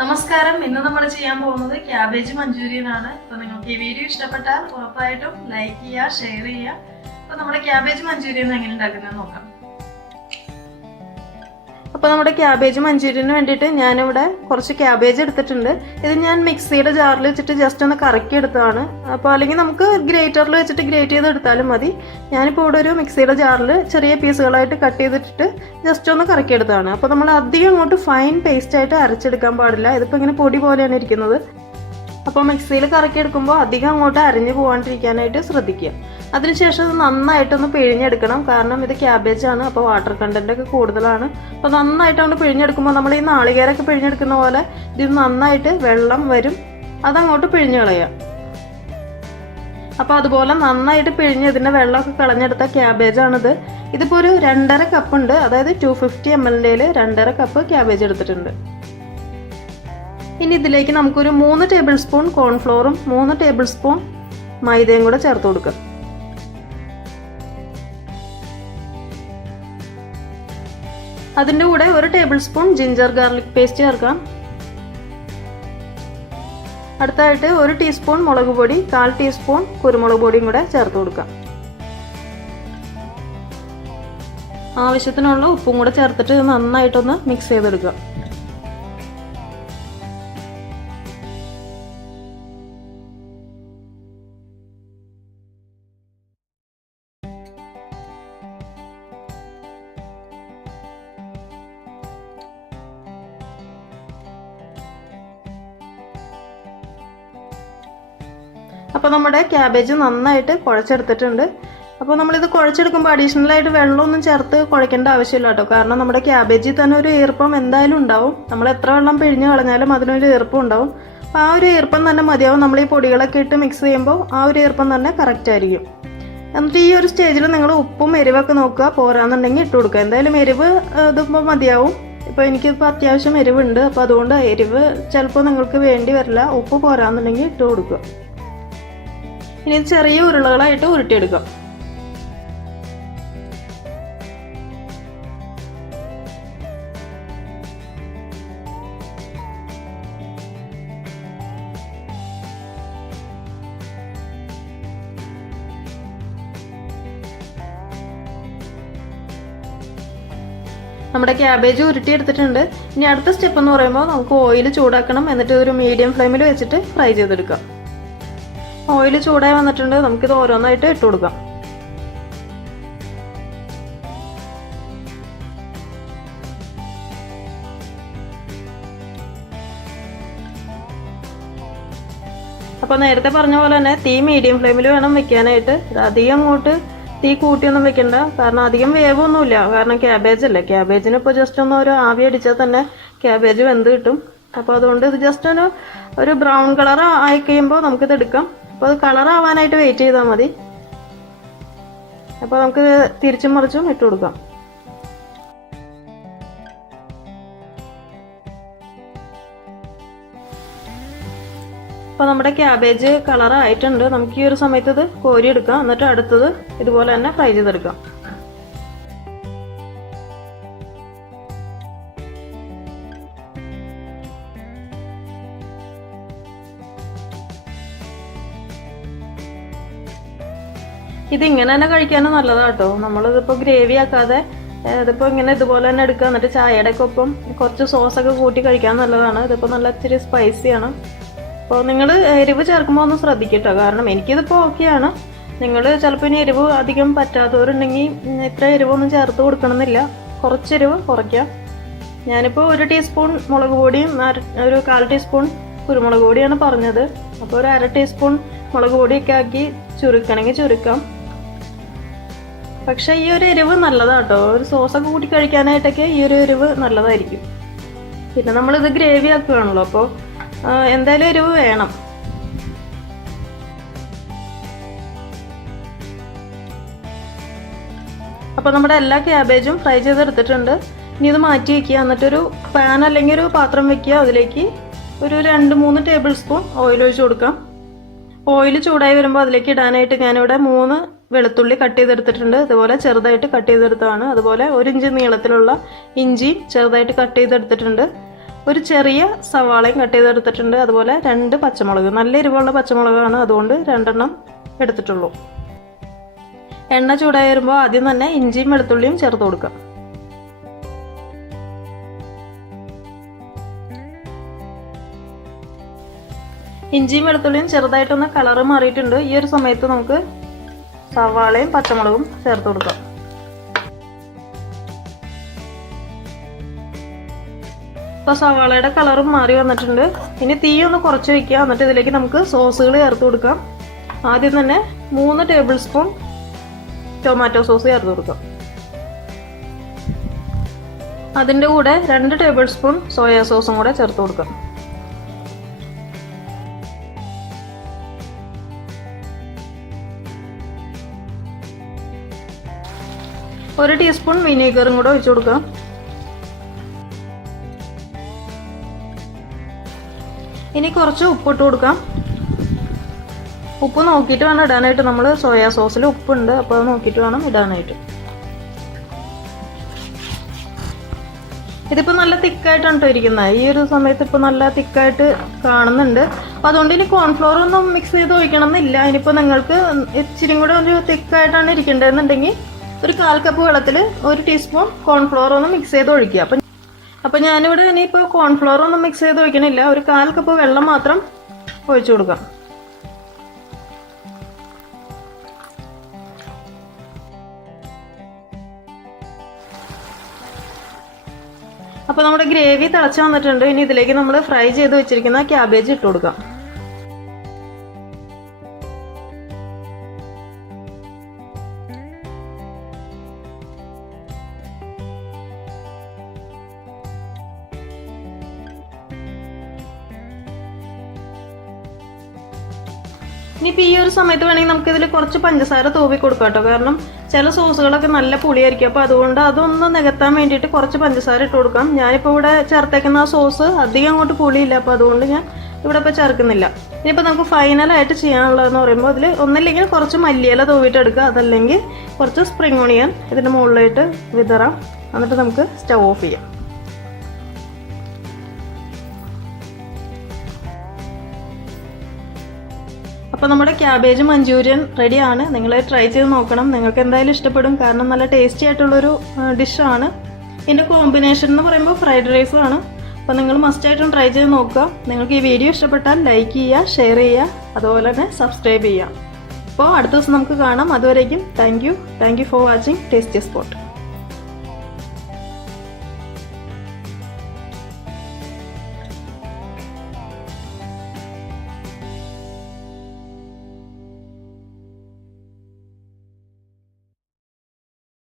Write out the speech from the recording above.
നമസ്കാരം. ഇന്ന് നമ്മൾ ചെയ്യാൻ പോകുന്നത് ക്യാബേജ് മഞ്ചൂരിയൻ ആണ്. അപ്പോൾ നിങ്ങൾക്ക് ഈ വീഡിയോ ഇഷ്ടപ്പെട്ടാൽ ഉറപ്പായിട്ടും ലൈക്ക് ചെയ്യുക, ഷെയർ ചെയ്യുക. അപ്പോൾ നമ്മുടെ ക്യാബേജ് മഞ്ചൂരിയൻ എങ്ങനെ ഉണ്ടാക്കുന്നത് നോക്കാം. അപ്പോൾ നമ്മുടെ ക്യാബേജ് മഞ്ചൂരിയന് വേണ്ടിയിട്ട് ഞാനിവിടെ കുറച്ച് ക്യാബേജ് എടുത്തിട്ടുണ്ട്. ഇത് ഞാൻ മിക്സിയുടെ ജാറിൽ വെച്ചിട്ട് ജസ്റ്റ് ഒന്ന് കറക്കി എടുത്തതാണ്. അപ്പോൾ അല്ലെങ്കിൽ നമുക്ക് ഗ്രേറ്ററിൽ വെച്ചിട്ട് ഗ്രേറ്റ് ചെയ്ത് എടുത്താലും മതി. ഞാനിപ്പോൾ ഇവിടെ ഒരു മിക്സിയുടെ ജാറിൽ ചെറിയ പീസുകളായിട്ട് കട്ട് ചെയ്തിട്ട് ജസ്റ്റ് ഒന്ന് കറക്കി എടുത്തതാണ്. അപ്പോൾ നമ്മൾ അധികം അങ്ങോട്ട് ഫൈൻ പേസ്റ്റ് ആയിട്ട് അരച്ചെടുക്കാൻ പാടില്ല. ഇതിപ്പോൾ ഇങ്ങനെ പൊടി പോലെയാണ് ഇരിക്കുന്നത്. അപ്പോൾ മിക്സിയിൽ കറക്കി എടുക്കുമ്പോൾ അധികം അങ്ങോട്ട് അരിഞ്ഞു പോകാണ്ടിരിക്കാനായിട്ട് ശ്രദ്ധിക്കുക. അതിനുശേഷം ഇത് നന്നായിട്ടൊന്ന് പിഴിഞ്ഞെടുക്കണം. കാരണം ഇത് ക്യാബേജ് ആണ്, അപ്പോൾ വാട്ടർ കണ്ടന്റ് ഒക്കെ കൂടുതലാണ്. അപ്പോൾ നന്നായിട്ട് അങ്ങോട്ട് പിഴിഞ്ഞെടുക്കുമ്പോൾ നമ്മൾ ഈ നാളികേരമൊക്കെ പിഴിഞ്ഞെടുക്കുന്ന പോലെ ഇത് നന്നായിട്ട് വെള്ളം വരും. അതങ്ങോട്ട് പിഴിഞ്ഞു കളയുക. അപ്പോൾ അതുപോലെ നന്നായിട്ട് പിഴിഞ്ഞ് ഇതിൻ്റെ വെള്ളമൊക്കെ കളഞ്ഞെടുത്ത ക്യാബേജ് ആണിത്. ഇതിപ്പോൾ ഒരു 2.5 കപ്പ് ഉണ്ട്. അതായത് 250 ml 2.5 കപ്പ് ക്യാബേജ് എടുത്തിട്ടുണ്ട്. ഇനി ഇതിലേക്ക് നമുക്കൊരു 3 ടേബിൾ സ്പൂൺ കോൺഫ്ലോറും 3 ടേബിൾ സ്പൂൺ മൈദയും കൂടെ ചേർത്ത് കൊടുക്കാം. അതിൻ്റെ കൂടെ 1 table spoon ginger garlic paste ചേർക്കാം. അടുത്തായിട്ട് 1 ടീസ്പൂൺ മുളക് പൊടി, 1/4 ടീസ്പൂൺ കുരുമുളക് പൊടിയും കൂടെ ചേർത്ത് കൊടുക്കാം. ആവശ്യത്തിനുള്ള ഉപ്പും കൂടെ ചേർത്തിട്ട് നന്നായിട്ടൊന്ന് മിക്സ് ചെയ്തെടുക്കാം. അപ്പോൾ നമ്മുടെ ക്യാബേജ് നന്നായിട്ട് കുഴച്ചെടുത്തിട്ടുണ്ട്. അപ്പോൾ നമ്മളിത് കുഴച്ചെടുക്കുമ്പോൾ അഡീഷണൽ ആയിട്ട് വെള്ളമൊന്നും ചേർത്ത് കുഴക്കേണ്ട ആവശ്യമില്ല കേട്ടോ. കാരണം നമ്മുടെ ക്യാബേജിൽ തന്നെ ഒരു ഈർപ്പം എന്തായാലും ഉണ്ടാവും. നമ്മൾ എത്ര വെള്ളം പിഴിഞ്ഞ് കളഞ്ഞാലും അതിനൊരു ഈർപ്പം ഉണ്ടാവും. അപ്പോൾ ആ ഒരു ഈർപ്പം തന്നെ മതിയാവും. നമ്മൾ ഈ പൊടികളൊക്കെ ഇട്ട് മിക്സ് ചെയ്യുമ്പോൾ ആ ഒരു ഈർപ്പം തന്നെ കറക്റ്റ് ആയിരിക്കും. എന്നിട്ട് ഈ ഒരു സ്റ്റേജിൽ നിങ്ങൾ ഉപ്പും എരിവൊക്കെ നോക്കുക. പോരാന്നുണ്ടെങ്കിൽ ഇട്ട് കൊടുക്കുക. എന്തായാലും എരിവ് ഇതിപ്പോൾ മതിയാവും. ഇപ്പോൾ എനിക്കിപ്പോൾ അത്യാവശ്യം എരിവുണ്ട്. അപ്പോൾ അതുകൊണ്ട് എരിവ് ചിലപ്പോൾ നിങ്ങൾക്ക് വേണ്ടി വരില്ല. ഉപ്പ് പോരാന്നുണ്ടെങ്കിൽ ഇട്ട് കൊടുക്കുക. ഇനി ചെറിയ ഉരുളകളായിട്ട് ഉരുട്ടിയെടുക്കാം. നമ്മുടെ ക്യാബേജ് ഉരുട്ടിയെടുത്തിട്ടുണ്ട്. ഇനി അടുത്ത സ്റ്റെപ്പ് എന്ന് പറയുമ്പോൾ നമുക്ക് ഓയിൽ ചൂടാക്കണം. എന്നിട്ട് ഒരു മീഡിയം ഫ്ലെയിമിൽ വെച്ചിട്ട് ഫ്രൈ ചെയ്തെടുക്കാം. ഓയിൽ ചൂടായി വന്നിട്ടുണ്ട്. നമുക്കിത് ഓരോന്നായിട്ട് ഇട്ട് കൊടുക്കാം. അപ്പോൾ നേരത്തെ പറഞ്ഞ പോലെ തന്നെ തീ മീഡിയം ഫ്ലെയിമിൽ വേണം വെക്കാനായിട്ട്. അധികം അങ്ങോട്ട് തീ കൂട്ടിയൊന്നും വെക്കണ്ട. കാരണം അധികം വേവൊന്നുമില്ല. കാരണം ക്യാബേജ് അല്ലേ. ക്യാബേജിന് ഇപ്പോൾ ജസ്റ്റ് ഒന്ന് ഒരു ആവി അടിച്ചാൽ തന്നെ ക്യാബേജ് വെന്ത് കിട്ടും. അപ്പോൾ അതുകൊണ്ട് ഇത് ജസ്റ്റ് ഒരു ബ്രൗൺ കളർ ആയി കഴിയുമ്പോൾ നമുക്കിത് എടുക്കാം. അപ്പോൾ അത് കളറാവാനായിട്ട് വെയിറ്റ് ചെയ്താൽ മതി. അപ്പോൾ നമുക്ക് തിരിച്ചും മറിച്ചും ഇട്ട് കൊടുക്കാം. അപ്പോൾ നമ്മുടെ ക്യാബേജ് കളറായിട്ടുണ്ട്. നമുക്ക് ഈ ഒരു സമയത്ത് ഇത് കോരിയെടുക്കാം. എന്നിട്ട് അടുത്തത് ഇതുപോലെ തന്നെ ഫ്രൈ ചെയ്തെടുക്കാം. ഇതിങ്ങനെ തന്നെ കഴിക്കാനും നല്ലതാണ് കേട്ടോ. നമ്മളിതിപ്പോൾ ഗ്രേവി ആക്കാതെ ഇതിപ്പോൾ ഇങ്ങനെ ഇതുപോലെ തന്നെ എടുക്കുക. എന്നിട്ട് ചായയുടെ ഒക്കെ ഒപ്പം കുറച്ച് സോസൊക്കെ കൂട്ടി കഴിക്കാൻ നല്ലതാണ്. ഇതിപ്പോൾ നല്ല ഇച്ചിരി സ്പൈസിയാണ്. അപ്പോൾ നിങ്ങൾ എരിവ് ചേർക്കുമ്പോൾ ഒന്ന് ശ്രദ്ധിക്കട്ടോ. കാരണം എനിക്കിതിപ്പോൾ ഓക്കെയാണ്. നിങ്ങൾ ചിലപ്പോൾ ഇനി എരിവ് അധികം പറ്റാത്തവരുണ്ടെങ്കിൽ ഇത്ര എരിവൊന്നും ചേർത്ത് കൊടുക്കണമെന്നില്ല. കുറച്ച് എരിവ് കുറയ്ക്കാം. ഞാനിപ്പോൾ 1 ടീസ്പൂൺ മുളക് പൊടിയും ഒരു 1/4 ടീസ്പൂൺ കുരുമുളക് പൊടിയാണ് പറഞ്ഞത്. അപ്പോൾ ഒരു 1/2 ടീസ്പൂൺ മുളക് പൊടിയൊക്കെ ആക്കി ചുരുക്കണമെങ്കിൽ ചുരുക്കാം. പക്ഷെ ഈ ഒരു എരിവ് നല്ലതാണ് കേട്ടോ. ഒരു സോസൊക്കെ കൂട്ടി കഴിക്കാനായിട്ടൊക്കെ ഈ ഒരു എരിവ് നല്ലതായിരിക്കും. പിന്നെ നമ്മളിത് ഗ്രേവി ആക്കുകയാണല്ലോ. അപ്പോൾ എന്തായാലും എരിവ് വേണം. അപ്പോൾ നമ്മുടെ എല്ലാ ക്യാബേജും ഫ്രൈ ചെയ്തെടുത്തിട്ടുണ്ട്. ഇനി ഇത് മാറ്റി വയ്ക്കുക. എന്നിട്ടൊരു പാൻ അല്ലെങ്കിൽ ഒരു പാത്രം വെക്കുക. അതിലേക്ക് ഒരു 2-3 ടേബിൾ സ്പൂൺ ഓയിൽ ഒഴിച്ച് കൊടുക്കാം. ഓയിൽ ചൂടായി വരുമ്പോൾ അതിലേക്ക് ഇടാനായിട്ട് ഞാനിവിടെ 3 വെളുത്തുള്ളി കട്ട് ചെയ്തെടുത്തിട്ടുണ്ട്. ഇതുപോലെ ചെറുതായിട്ട് കട്ട് ചെയ്തെടുത്തതാണ്. അതുപോലെ 1 ഇഞ്ച് നീളത്തിലുള്ള ഇഞ്ചി ചെറുതായിട്ട് കട്ട് ചെയ്തെടുത്തിട്ടുണ്ട്. ഒരു ചെറിയ സവാളയും കട്ട് ചെയ്തെടുത്തിട്ടുണ്ട്. അതുപോലെ 2 പച്ചമുളക്, നല്ല എരിവുള്ള പച്ചമുളകാണ്, അതുകൊണ്ട് 2 എടുത്തിട്ടുള്ളൂ. എണ്ണ ചൂടായി വരുമ്പോൾ ആദ്യം തന്നെ ഇഞ്ചിയും വെളുത്തുള്ളിയും ചേർത്ത് കൊടുക്കാം. ഇഞ്ചിയും വെളുത്തുള്ളിയും ചെറുതായിട്ടൊന്ന് കളറ് മാറിയിട്ടുണ്ട്. ഈ ഒരു സമയത്ത് നമുക്ക് സവാളയും പച്ചമുളകും ചേർത്ത് കൊടുക്കാം. ഇപ്പോൾ സവാളയുടെ കളറും മാറി വന്നിട്ടുണ്ട്. ഇനി തീ ഒന്ന് കുറച്ച് വയ്ക്കുക. എന്നിട്ട് ഇതിലേക്ക് നമുക്ക് സോസുകൾ ചേർത്ത് കൊടുക്കാം. ആദ്യം തന്നെ 3 ടേബിൾ സ്പൂൺ ടൊമാറ്റോ സോസ് ചേർത്ത് കൊടുക്കാം. അതിൻ്റെ കൂടെ 2 ടേബിൾ സ്പൂൺ സോയാ സോസും കൂടെ ചേർത്ത് കൊടുക്കാം. 1 ടീസ്പൂൺ വിനീഗറും കൂടെ ഒഴിച്ചു കൊടുക്കാം. ഇനി കുറച്ച് ഉപ്പിട്ട് കൊടുക്കാം. ഉപ്പ് നോക്കിയിട്ട് വേണം ഇടാനായിട്ട്. നമ്മൾ സോയാ സോസിൽ ഉപ്പുണ്ട്, അപ്പോൾ അത് നോക്കിയിട്ട് വേണം ഇടാനായിട്ട്. ഇതിപ്പോൾ നല്ല തിക്കായിട്ടാണ് കേട്ടോ ഇരിക്കുന്നത്. ഈ ഒരു സമയത്ത് ഇപ്പോൾ നല്ല തിക്കായിട്ട് കാണുന്നുണ്ട്. അപ്പോൾ അതുകൊണ്ട് ഇനി കോൺഫ്ലോർ ഒന്നും മിക്സ് ചെയ്ത് ഒഴിക്കണം എന്നില്ല. ഇനിയിപ്പോൾ നിങ്ങൾക്ക് ഇച്ചിരി കൂടെ ഒരു തിക്കായിട്ടാണ് ഇരിക്കേണ്ടതെന്നുണ്ടെങ്കിൽ ഒരു 1/4 കപ്പ് വെള്ളത്തിൽ 1 ടീസ്പൂൺ കോൺഫ്ലോർ ഒന്ന് മിക്സ് ചെയ്ത് ഒഴിക്കുക. അപ്പോൾ ഞാനിവിടെ ഇനിയിപ്പോൾ കോൺഫ്ലോർ ഒന്നും മിക്സ് ചെയ്ത് ഒഴിക്കണില്ല. ഒരു 1/4 കപ്പ് വെള്ളം മാത്രം ഒഴിച്ചു കൊടുക്കാം. അപ്പോൾ നമ്മുടെ ഗ്രേവി തിളച്ച് വന്നിട്ടുണ്ട്. ഇനി ഇതിലേക്ക് നമ്മൾ ഫ്രൈ ചെയ്ത് വെച്ചിരിക്കുന്ന ക്യാബേജ് ഇട്ട് കൊടുക്കാം. ഇനിയിപ്പോൾ ഈ ഒരു സമയത്ത് വേണമെങ്കിൽ നമുക്ക് ഇതിൽ കുറച്ച് പഞ്ചസാര തൂവി കൊടുക്കാം കേട്ടോ. കാരണം ചില സോസുകളൊക്കെ നല്ല പുളിയായിരിക്കും. അപ്പോൾ അതുകൊണ്ട് അതൊന്ന് നികത്താൻ വേണ്ടിയിട്ട് കുറച്ച് പഞ്ചസാര ഇട്ട് കൊടുക്കാം. ഞാനിപ്പോൾ ഇവിടെ ചേർത്തേക്കുന്ന ആ സോസ് അധികം അങ്ങോട്ട് പുളിയില്ല, അപ്പോൾ അതുകൊണ്ട് ഞാൻ ഇവിടെ ഇപ്പോൾ ചേർക്കുന്നില്ല. ഇനിയിപ്പോൾ നമുക്ക് ഫൈനലായിട്ട് ചെയ്യാനുള്ളതെന്ന് പറയുമ്പോൾ അതിൽ ഒന്നില്ലെങ്കിൽ കുറച്ച് മല്ലിയില തൂവിയിട്ട് എടുക്കുക, അതല്ലെങ്കിൽ കുറച്ച് സ്പ്രിംഗ് ഓണിയൻ ഇതിൻ്റെ മുകളിലായിട്ട് വിതറാം. എന്നിട്ട് നമുക്ക് സ്റ്റവ് ഓഫ് ചെയ്യാം. അപ്പോൾ നമ്മുടെ ക്യാബേജ് മഞ്ചൂരിയൻ റെഡിയാണ്. നിങ്ങൾ ട്രൈ ചെയ്ത് നോക്കണം. നിങ്ങൾക്ക് എന്തായാലും ഇഷ്ടപ്പെടും. കാരണം നല്ല ടേസ്റ്റി ആയിട്ടുള്ളൊരു ഡിഷാണ്. ഇതിൻ്റെ കോമ്പിനേഷൻ എന്ന് പറയുമ്പോൾ ഫ്രൈഡ് റൈസും ആണ്. അപ്പോൾ നിങ്ങൾ മസ്റ്റായിട്ടും ട്രൈ ചെയ്ത് നോക്കുക. നിങ്ങൾക്ക് ഈ വീഡിയോ ഇഷ്ടപ്പെട്ടാൽ ലൈക്ക് ചെയ്യുക, ഷെയർ ചെയ്യുക, അതുപോലെ തന്നെ സബ്സ്ക്രൈബ് ചെയ്യുക. അപ്പോൾ അടുത്ത ദിവസം നമുക്ക് കാണാം. അതുവരേക്കും thank you for watching tasty spot.